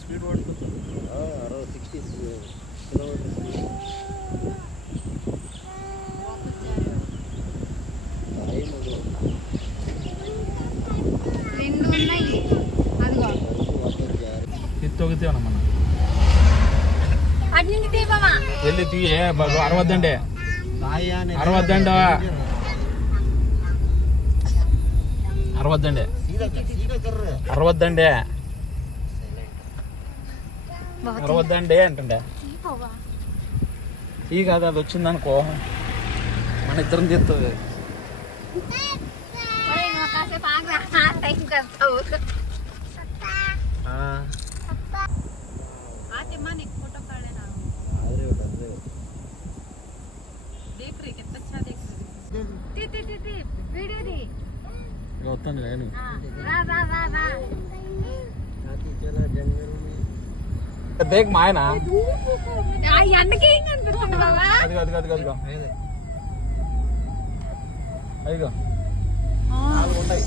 Speed పడుతుంది 60 kilometres. ఎత్తొగితేవనా వెళ్ళి తీయే అరవద్దండి అరవద్దండి అరవద్దండి అరవద్దండి అరవద్దండి అంటుండే ఈ కాదు అది వచ్చిందనుకో మన ఇద్దరం తీస్తుంది. వస్తాను నేను దేక్ మా ఆయన అదిగో అదిగో అదిగో అదిగో అదిగో 4 ఉన్నాయి.